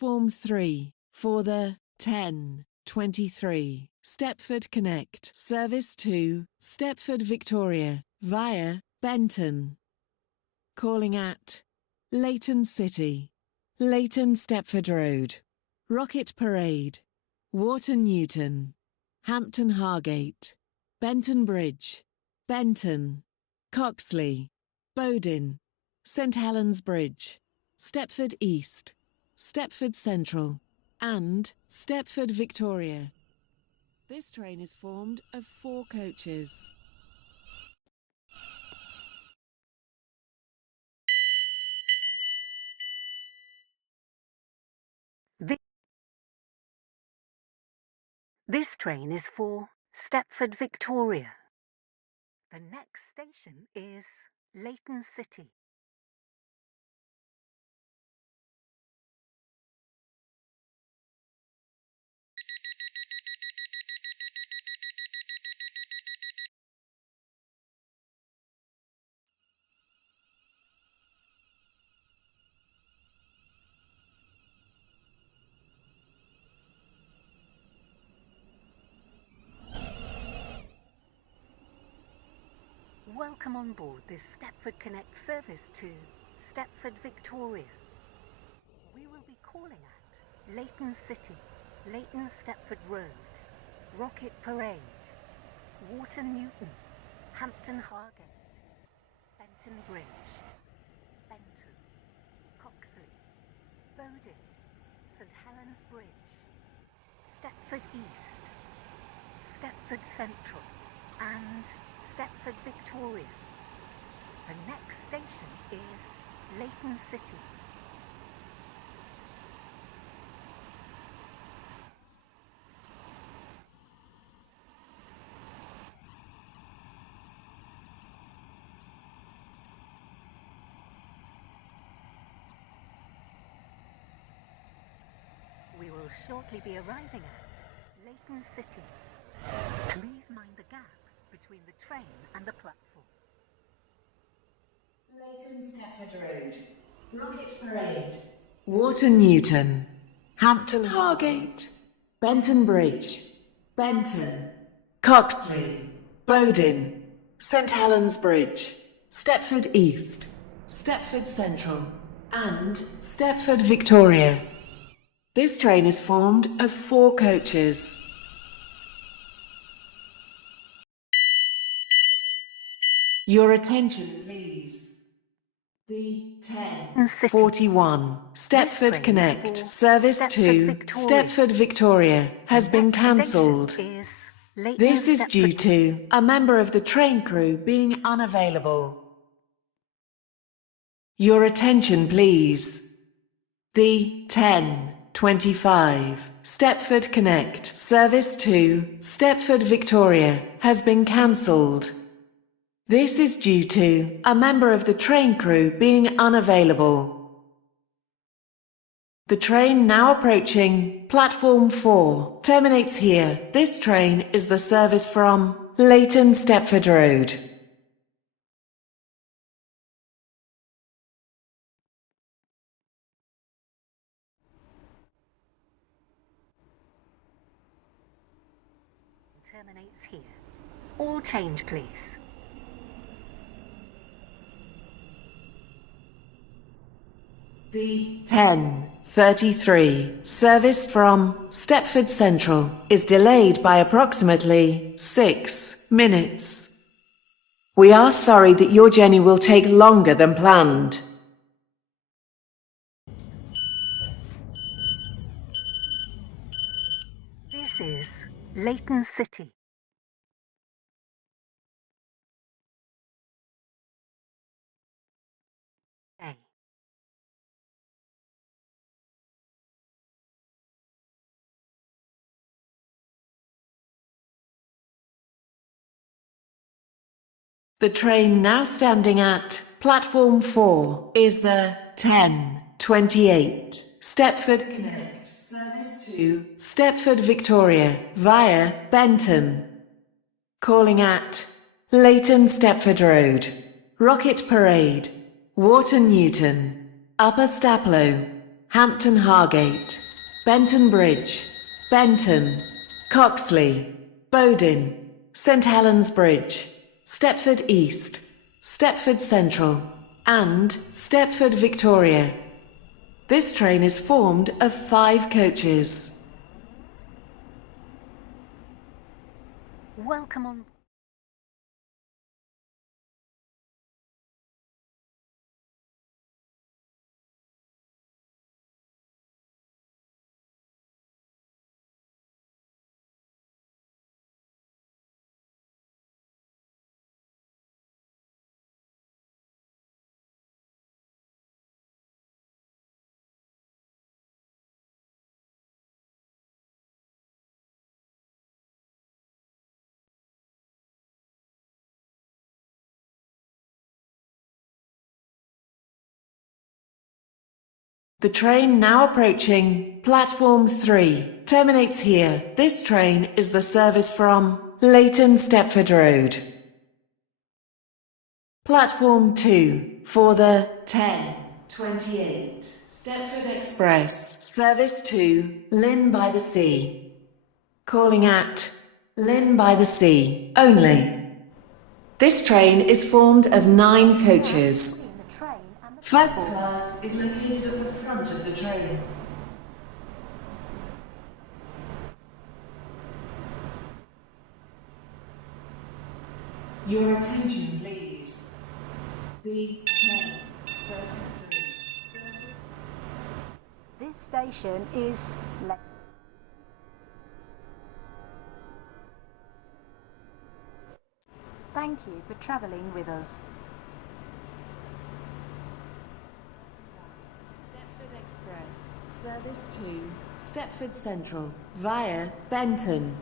Platform 3 for the 10:23 Stepford Connect service to Stepford Victoria via Benton. Calling at Leighton City, Leighton Stepford Road, Rocket Parade, Wharton Newton, Hampton Hargate, Benton Bridge, Benton, Coxley, Bowdin, St Helens Bridge, Stepford East, Stepford Central, and Stepford Victoria. This train is formed of 4 coaches. This train is for Stepford Victoria. The next station is Leighton City. Welcome on board this Stepford Connect service to Stepford Victoria. We will be calling at Leighton City, Leighton Stepford Road, Rocket Parade, Wharton Newton, Hampton Hargate, Benton Bridge, Benton, Coxley, Bowdin, St Helens Bridge, Stepford East, Stepford Central, and Stepford Victoria. The next station is Leighton City. We will shortly be arriving at Leighton City. Please mind the gap between the train and the platform. Leighton Stepford Road, Rocket Parade, Wharton Newton, Hampton Hargate, Benton Bridge, Benton, Coxley, Bowdin, St Helens Bridge, Stepford East, Stepford Central, and Stepford Victoria. This train is formed of 4 coaches. Your attention, please. The 10:41 Stepford Connect service to Stepford Victoria has been cancelled. This is due to a member of the train crew being unavailable. Your attention, please. The 10:25 Stepford Connect service to Stepford Victoria has been cancelled. This is due to a member of the train crew being unavailable. The train now approaching Platform 4 terminates here. This train is the service from Leighton Stepford Road. Terminates here. All change, please. The 10:33 service from Stepford Central is delayed by approximately 6 minutes. We are sorry that your journey will take longer than planned. This is Leighton City. A. The train now standing at Platform 4 is the 10:28 Stepford Connect service to Stepford Victoria via Benton. Calling at Leighton Stepford Road, Rocket Parade, Wharton Newton, Upper Staplow, Hampton Hargate, Benton Bridge, Benton, Coxley, Bowdin, St Helens Bridge, Stepford East, Stepford Central, and Stepford Victoria. This train is formed of 5 coaches. Welcome on. The train now approaching platform 3 terminates here. This train is the service from Leighton Stepford Road. Platform 2 for the 10:28 Stepford Express service to Lynn by the Sea. Calling at Lynn by the Sea only. This train is formed of 9 coaches. The train and the First platform. class is located at the front of the train. Your attention, please. The 10:33 service. This station is Thank you for travelling with us. Stepford Express service to Stepford Central via Benton.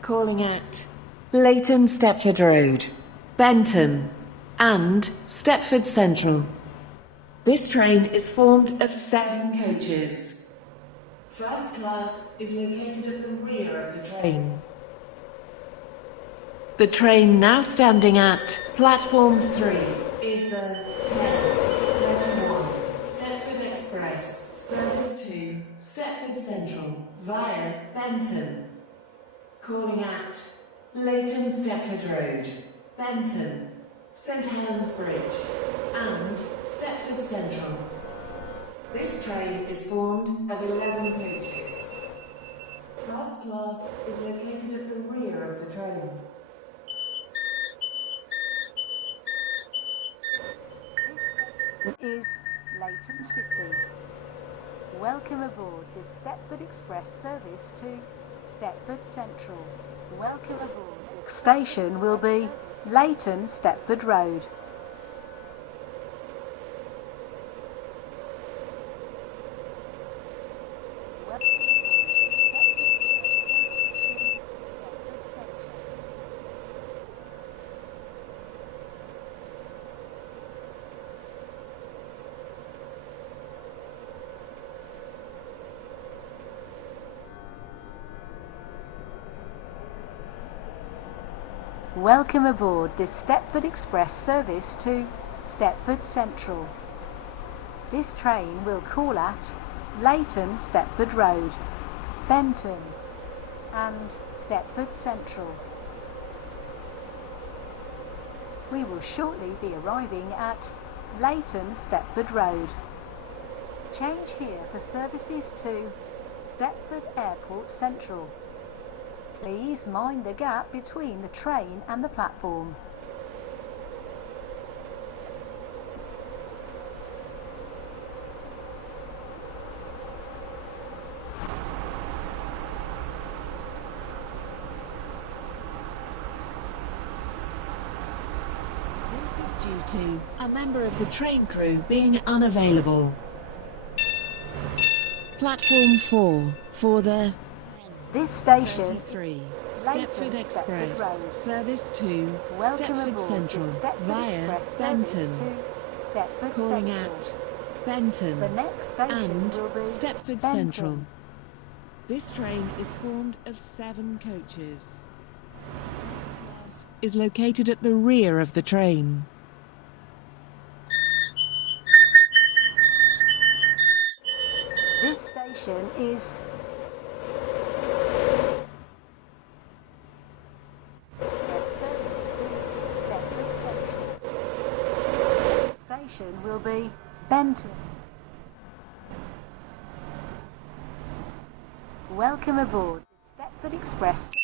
Calling at Leighton Stepford Road, Benton, and Stepford Central. This train is formed of 7 coaches. First class is located at the rear of the train. The train now standing at platform 3 is the 10:31 Stepford Express service to Stepford Central via Benton. Calling at Leighton Stepford Road, Benton, St Helens Bridge, and Stepford Central. This train is formed of 11 coaches. First class is located at the rear of the train. This station is Leighton City. Welcome aboard the Stepford Express service to Stepford Central. Welcome aboard. The station will be Leighton Stepford Road. Welcome aboard this Stepford Express service to Stepford Central. This train will call at Leighton Stepford Road, Benton, and Stepford Central. We will shortly be arriving at Leighton Stepford Road. Change here for services to Stepford Airport Central. Please mind the gap between the train and the platform. This is due to a member of the train crew being unavailable. Platform 4 for the This station 33 Stepford Express service to Stepford Central via Benton. Calling at Benton and Stepford Central. This train is formed of 7 coaches. First class is located at the rear of the train. station is station will be Benton. Welcome aboard the Stepford Express.